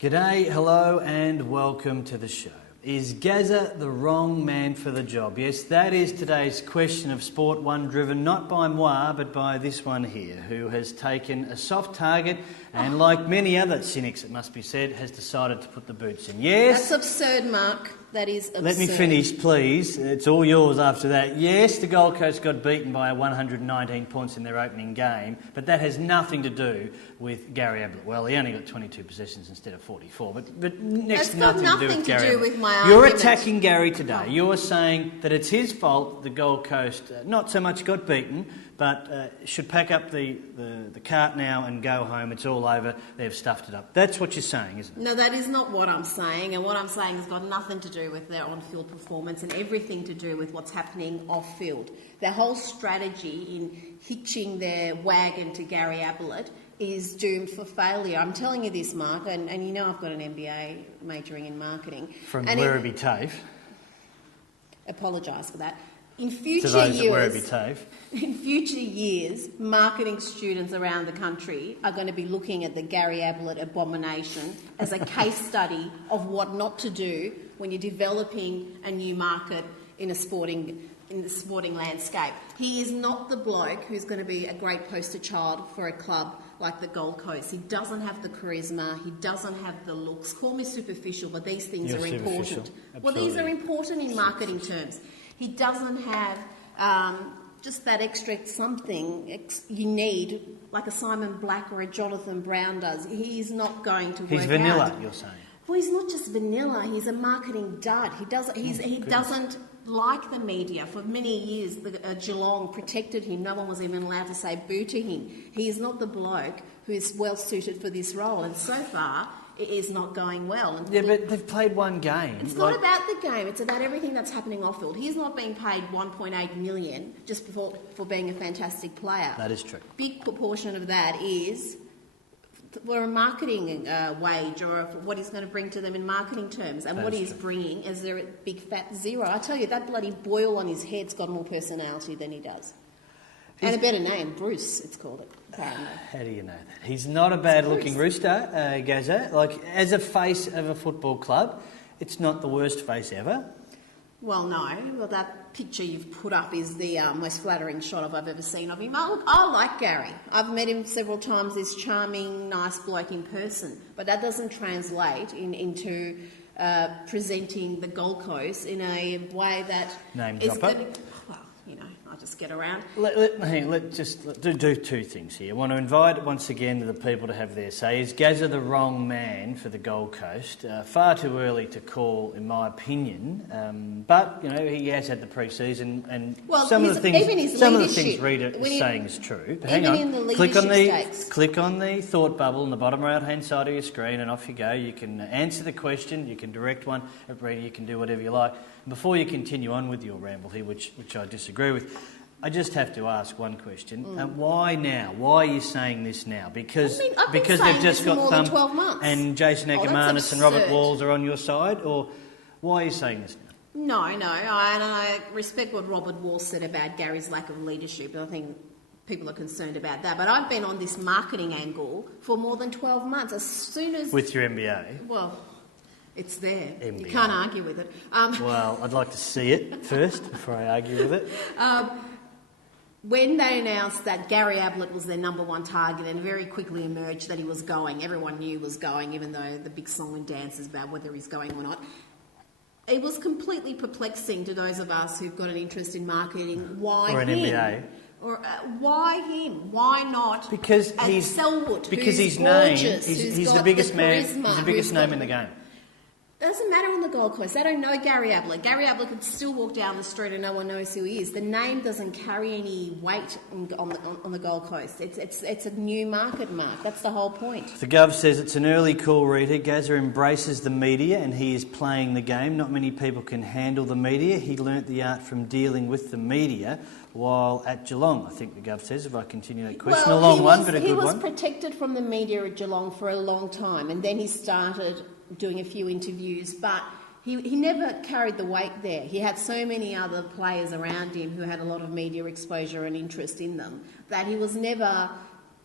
G'day, hello and welcome to the show. Is Gazza the wrong man for the job? Yes, that is today's question of sport, one driven not by moi but by this one here, who has taken a soft target and, like many other cynics, it must be said, has decided to put the boots in. Yes? That's absurd, Mark. That is absurd. Let me finish, please. It's all yours after that. Yes, the Gold Coast got beaten by 119 points in their opening game, but that has nothing to do with Gary Ablett. Well, he only got 22 possessions instead of 44, but next to nothing to do with Gary Ablett. You're attacking Gary today. You're saying that it's his fault the Gold Coast not so much got beaten, but should pack up the cart now and go home. It's all over. They've stuffed it up. That's what you're saying, isn't it? No, that is not what I'm saying. And what I'm saying has got nothing to do with their on-field performance and everything to do with what's happening off-field. Their whole strategy in hitching their wagon to Gary Ablett is doomed for failure. I'm telling you this, Mark, and you know I've got an MBA majoring in marketing. From Werribee TAFE. Apologise for that. In future to those years, at Werribee TAFE. In future years, marketing students around the country are going to be looking at the Gary Ablett abomination as a case study of what not to do when you're developing a new market in the sporting landscape. He is not the bloke who's going to be a great poster child for a club like the Gold Coast. He doesn't have the charisma, he doesn't have the looks. Call me superficial, but these things are important. Well, these are important in marketing terms. He doesn't have just that extra something you need, like a Simon Black or a Jonathan Brown does. He's not going to work out. He's vanilla, you're saying? Well, he's not just vanilla. He's a marketing dud. He doesn't like the media. For many years, Geelong protected him. No one was even allowed to say boo to him. He is not the bloke who is well suited for this role, and so far it is not going well. And yeah, but they've played one game. It's not about the game. It's about everything that's happening off-field. He's not being paid $1.8 million just for being a fantastic player. That is true. Big proportion of that is for a marketing wage or for what he's going to bring to them in marketing terms. And what he's bringing is a big fat zero. I tell you, that bloody boil on his head's got more personality than he does. And a better name, Bruce, it's called it. How do you know that? He's not a bad-looking rooster, Gazza. Like, as a face of a football club, it's not the worst face ever. Well, no. Well, that picture you've put up is the most flattering shot I've ever seen of him. I like Gary. I've met him several times. He's charming, nice bloke in person. But that doesn't translate into presenting the Gold Coast in a way that is good. Well, you know, I'll just get around. Let's do two things here. I want to invite once again the people to have their say. Is Gazza the wrong man for the Gold Coast? Far too early to call, in my opinion. But you know, he has had the pre-season, and some of the things Rita is saying is true. But hang on, click on the thought bubble in the bottom right-hand side of your screen, and off you go. You can answer the question. You can direct one at Rita. You can do whatever you like. Before you continue on with your ramble here, which I disagree with, I just have to ask one question. Why now? Why are you saying this now? Because they've just got thumped and Jason Ackermanis and Robert Walls are on your side? Or why are you saying this now? No. I respect what Robert Walls said about Gary's lack of leadership. I think people are concerned about that. But I've been on this marketing angle for more than 12 months. As soon as... With your MBA? Well... It's there. MBA. You can't argue with it. Well, I'd like to see it first before I argue with it. When they announced that Gary Ablett was their number one target and very quickly emerged that he was going, everyone knew he was going, even though the big song and dance is about whether he's going or not, it was completely perplexing to those of us who've got an interest in marketing. Why or an him? MBA. Or why him? Why not? Because he's Selwood, because who's he's gorgeous, he's the biggest man. He's the biggest name in the game. Doesn't matter on the Gold Coast. They don't know Gary Ablett. Gary Ablett could still walk down the street and no one knows who he is. The name doesn't carry any weight on the Gold Coast. It's a new market, Mark. That's the whole point. The Gov says it's an early call, Rita. Gazza embraces the media and he is playing the game. Not many people can handle the media. He learnt the art from dealing with the media while at Geelong, I think the Gov says, if I continue that question. Well, a long one, but a good one. He was protected from the media at Geelong for a long time, and then he started doing a few interviews, but he never carried the weight there. He had so many other players around him who had a lot of media exposure and interest in them that he was never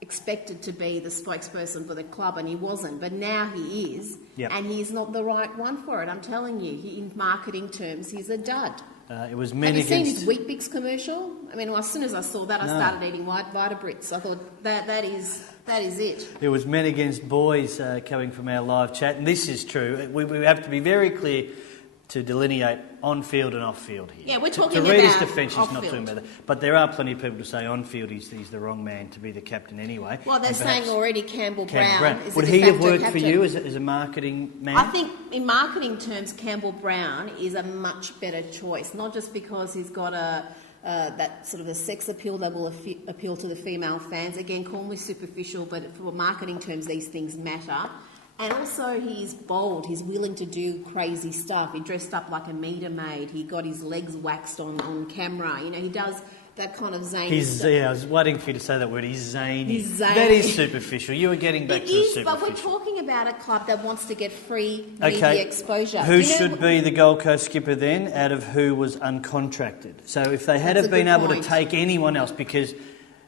expected to be the spokesperson for the club, and he wasn't. But now he is, Yep. and he's not the right one for it. I'm telling you, in marketing terms, he's a dud. It was men Have you seen against... his Weet-Bix commercial? I mean, as soon as I saw that, I No. started eating Vitabrits. I thought that is it. It was men against boys coming from our live chat, and this is true. We have to be very clear to delineate on-field and off-field here. Yeah, we're talking to Rita's about defence, she's not off-field. talking about that. But there are plenty of people to say on-field he's the wrong man to be the captain anyway. Well, they're And perhaps saying already Campbell Campbell Brown is Would the he de have facto worked captain. for you as a marketing man? I think in marketing terms, Campbell Brown is a much better choice, not just because he's got that sort of a sex appeal that will appeal to the female fans. Again, call me superficial, but for marketing terms, these things matter. And also, he's bold. He's willing to do crazy stuff. He dressed up like a meter maid. He got his legs waxed on camera. You know, he does that kind of zany stuff. Yeah, I was waiting for you to say that word. He's zany. He's zany. That is superficial. You were getting back to the superficial. But we're talking about a club that wants to get free media exposure. Who should be the Gold Coast skipper then, out of who was uncontracted? So if they had That's have a been good able point. to take anyone else, because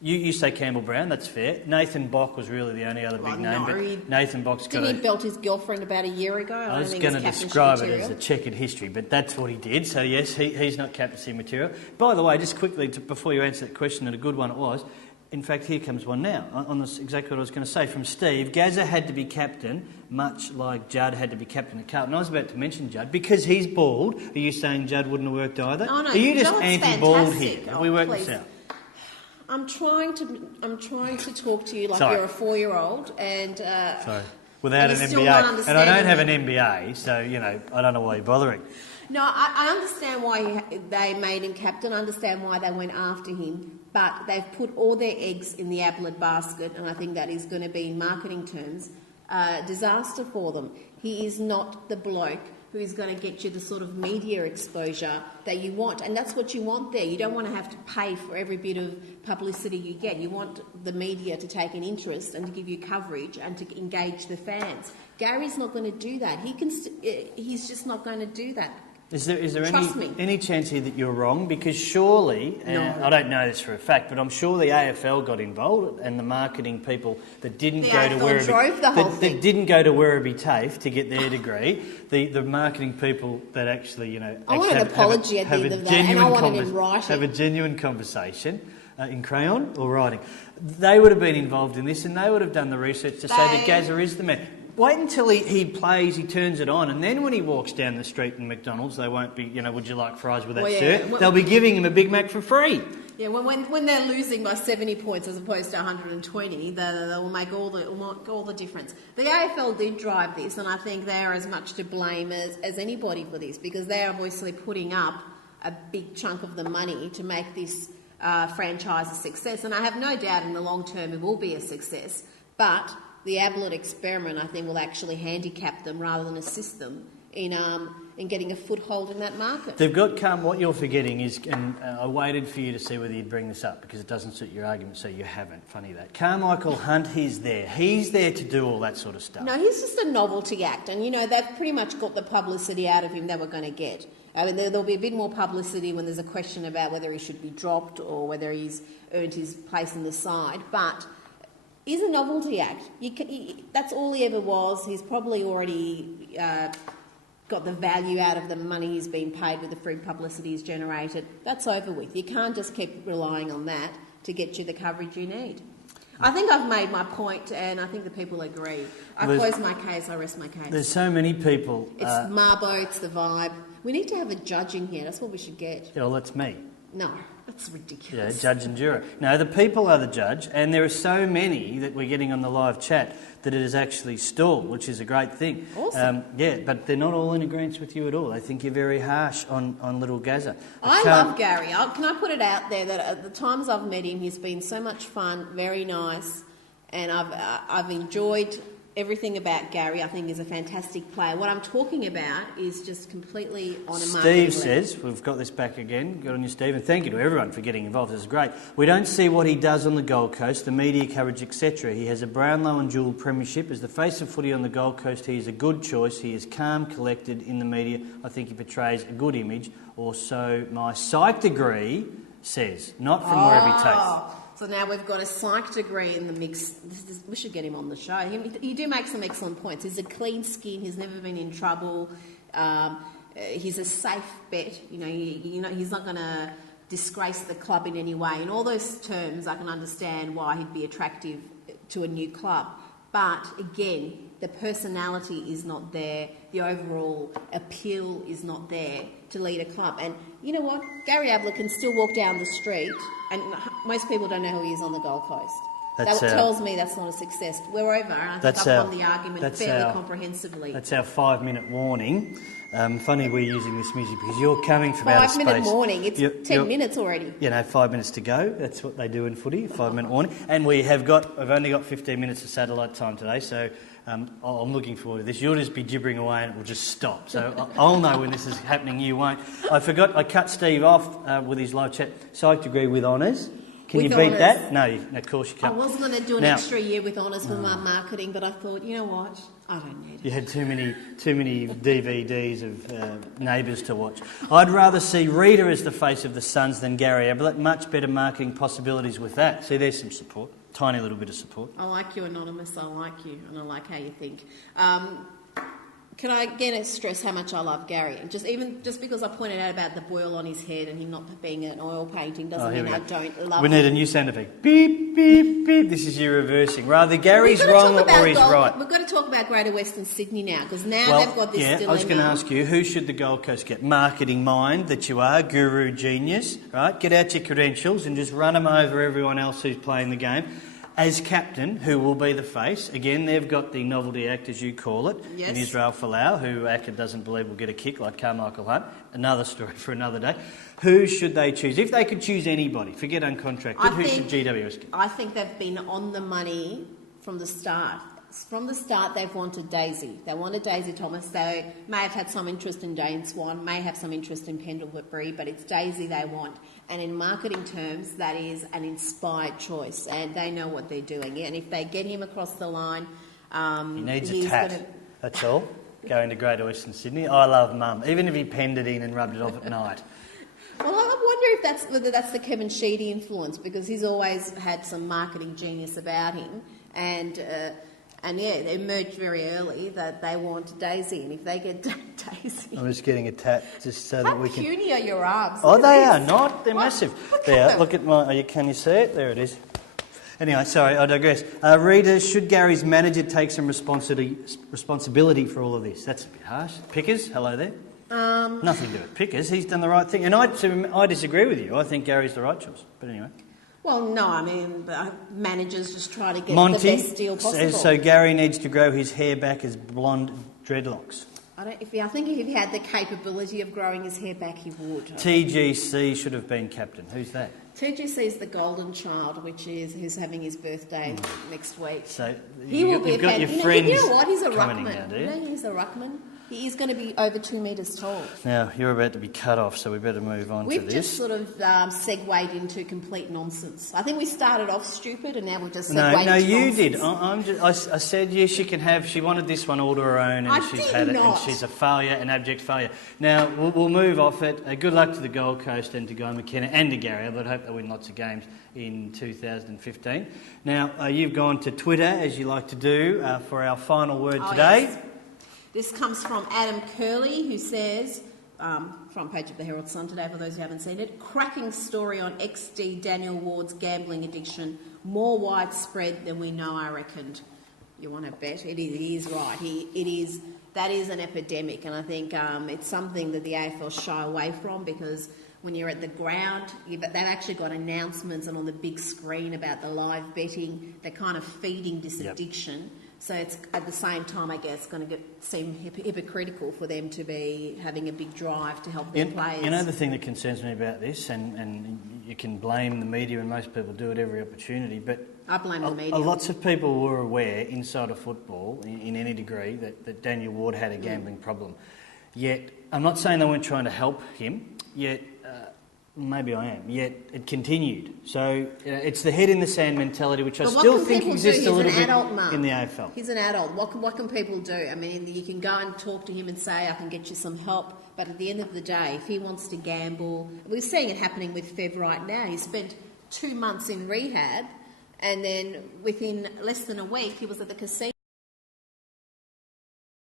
you say Campbell Brown, that's fair. Nathan Bock was really the only other big name, but Nathan Bock's got Didn't he belt his girlfriend about a year ago? I was going to describe it as a checkered history, but that's what he did. So yes, he's not captaincy material. By the way, just quickly, before you answer that question, and a good one it was, in fact, here comes one now, on this, exactly what I was going to say, from Steve. Gazza had to be captain, much like Judd had to be captain of Carlton. I was about to mention Judd. Because he's bald, are you saying Judd wouldn't have worked either? Oh, no, are you just Judd's anti-bald fantastic. here? Have we worked please. this out? I'm trying to talk to you like Sorry. you're a 4-year-old, and Sorry. Without and an you're still not MBA. And I don't have an understanding MBA, so, I don't know why you're bothering. No, I understand why they made him captain. I understand why they went after him, but they've put all their eggs in the Ablett basket, and I think that is going to be, in marketing terms, a disaster for them. He is not the bloke who is going to get you the sort of media exposure that you want, and that's what you want there. You don't want to have to pay for every bit of publicity you get. You want the media to take an interest and to give you coverage and to engage the fans. Gary's not going to do that. He's just not going to do that. Is there Trust me. any chance here that you're wrong? Because surely, I don't know this for a fact, but I'm sure the AFL got involved and the marketing people that didn't The go to AFL drove the whole thing. that didn't go to Werribee TAFE to get their degree. The marketing people that actually, I want an apology at the end of that, and I want it in writing. Have a genuine conversation in crayon or writing. They would have been involved in this, and they would have done the research to say that Gazza is the man. Wait until he plays, he turns it on, and then when he walks down the street in McDonald's, they won't be, would you like fries with that shirt? They'll be giving him a Big Mac for free. Yeah, when they're losing by 70 points as opposed to 120, that will make all the difference. The AFL did drive this, and I think they are as much to blame as anybody for this, because they are obviously putting up a big chunk of the money to make this franchise a success. And I have no doubt in the long term it will be a success, but the Ablett experiment, I think, will actually handicap them rather than assist them in getting a foothold in that market. They've got what you're forgetting is, and I waited for you to see whether you'd bring this up because it doesn't suit your argument, so you haven't. Funny that. Carmichael Hunt, he's there. He's there to do all that sort of stuff. No, he's just a novelty act, and they've pretty much got the publicity out of him they were going to get. I mean, there'll be a bit more publicity when there's a question about whether he should be dropped or whether he's earned his place in the side, but he's a novelty act. That's all he ever was. He's probably already got the value out of the money he's been paid with the free publicity he's generated. That's over with. You can't just keep relying on that to get you the coverage you need. I think I've made my point, and I think the people agree. I close my case, I rest my case. There's so many people. It's Marbo, it's the vibe. We need to have a judge in here. That's what we should get. Well, that's me. No, that's ridiculous. Yeah, judge and juror. No, the people are the judge, and there are so many that we're getting on the live chat that it has actually stalled, which is a great thing. Awesome. But they're not all in agreement with you at all. They think you're very harsh on little Gazza. I love Gary. Can I put it out there that at the times I've met him, he's been so much fun, very nice, and I've enjoyed everything about Gary. I think he's a fantastic player. What I'm talking about is just completely on a marketing Steve says, we've got this back again, good on you Steve, and thank you to everyone for getting involved, this is great. We don't see what he does on the Gold Coast, the media coverage, etc. He has a Brownlow and dual premiership. As the face of footy on the Gold Coast, he is a good choice. He is calm, collected in the media. I think he portrays a good image, or so my psych degree says, not from Werribee TAFE. So So now we've got a psych degree in the mix. We should get him on the show. You do make some excellent points. He's a clean skin. He's never been in trouble. He's a safe bet. He's not going to disgrace the club in any way. In all those terms, I can understand why he'd be attractive to a new club. But again, the personality is not there. The overall appeal is not there to lead a club. And you know what? Gary Ablett can still walk down the street, and most people don't know who he is on the Gold Coast. That tells me that's not a success. We're over, and I think I've won the argument fairly comprehensively. That's our 5-minute warning. Funny we're using this music because you're coming from outer space. 5-minute warning. It's 10 minutes already. 5 minutes to go. That's what they do in footy, 5-minute warning. And we've only got 15 minutes of satellite time today, so I'm looking forward to this. You'll just be gibbering away and it will just stop. So I'll know when this is happening, you won't. I forgot, I cut Steve off with his live chat. Psych degree with honours. Can you beat that? No, of course you can't. I was going to do an extra year with honours for my marketing, but I thought, you know what? I don't need it. You had too many DVDs of Neighbours to watch. I'd rather see Rita as the face of the Suns than Gary Ablett. Much better marketing possibilities with that. See, there's some support. Tiny little bit of support. I like you, Anonymous. I like you, and I like how you think. Can I again stress how much I love Gary? And just because I pointed out about the boil on his head and him not being an oil painting doesn't mean I don't love him. We need a new sound effect. Beep, beep, beep. This is you reversing. Rather Gary's wrong or he's right. We've got to talk about Greater Western Sydney now, because now they've got this dilemma. I was going to ask you, who should the Gold Coast get? Marketing mind that you are, guru genius, right? Get out your credentials and just run them over everyone else who's playing the game. As captain, who will be the face? Again, they've got the novelty act, as you call it, in Israel Folau, who Acker doesn't believe will get a kick like Carmichael Hunt. Another story for another day. Who should they choose? If they could choose anybody, forget uncontracted, who should GWS get? I think they've been on the money from the start. From the start, they've wanted Daisy. They wanted Daisy Thomas. They may have had some interest in Dane Swan, may have some interest in Pendlebury, but it's Daisy they want. And in marketing terms, that is an inspired choice, and they know what they're doing. And if they get him across the line... he needs a tat, that's all, going to Greater Western Sydney. I love Mum, even if he penned it in and rubbed it off at night. Well, I wonder whether that's the Kevin Sheedy influence, because he's always had some marketing genius about him, and they emerged very early that they want Daisy, and if they get Daisy... I'm just getting a tat just so that we can... How puny are your arms? Oh, they are not. They're massive. There, look at my... Can you see it? There it is. Anyway, sorry, I digress. Rita, should Gary's manager take some responsibility for all of this? That's a bit harsh. Pickers, hello there. Nothing to do with Pickers. He's done the right thing. And I disagree with you. I think Gary's the right choice. But anyway... Well, no, I mean, managers just try to get the best deal possible. So Gary needs to grow his hair back as blonde dreadlocks. I think if he had the capability of growing his hair back, he would. TGC should have been captain. Who's that? TGC is the golden child, who's having his birthday next week. So he will be you've got your friends. You know what? He's a ruckman. Now, he's a ruckman. He is going to be over 2 metres tall. Now, you're about to be cut off, so we better move on to this. We've just sort of segued into complete nonsense. I think we started off stupid and now we've just segued into nonsense. No, you did. I said, yes, she wanted this one all to her own and she's had it, and she's a failure, an abject failure. Now, we'll move off it. Good luck to the Gold Coast and to Guy McKenna and to Gary. I hope they win lots of games in 2015. Now, you've gone to Twitter, as you like to do, for our final word today. Yes. This comes from Adam Curley, who says, front page of the Herald Sun today, for those who haven't seen it, cracking story on XD Daniel Ward's gambling addiction, more widespread than we know, I reckoned. You want to bet? It is right. That is an epidemic, and I think it's something that the AFL shy away from, because when you're at the ground, they've actually got announcements and on the big screen about the live betting. They're kind of feeding this addiction. So it's at the same time, I guess, going to seem hypocritical for them to be having a big drive to help their players. You know the thing that concerns me about this, and you can blame the media, and most people do at every opportunity, but I blame the media. Lots of people were aware inside of football, in any degree, that Daniel Ward had a gambling problem. Yet, I'm not saying they weren't trying to help him, yet... Maybe I am. Yet it continued. So it's the head in the sand mentality, which I still think exists a little bit in the AFL. He's an adult. What can people do? I mean, you can go and talk to him and say, I can get you some help. But at the end of the day, if he wants to gamble... We're seeing it happening with Fev right now. He spent 2 months in rehab, and then within less than a week he was at the casino.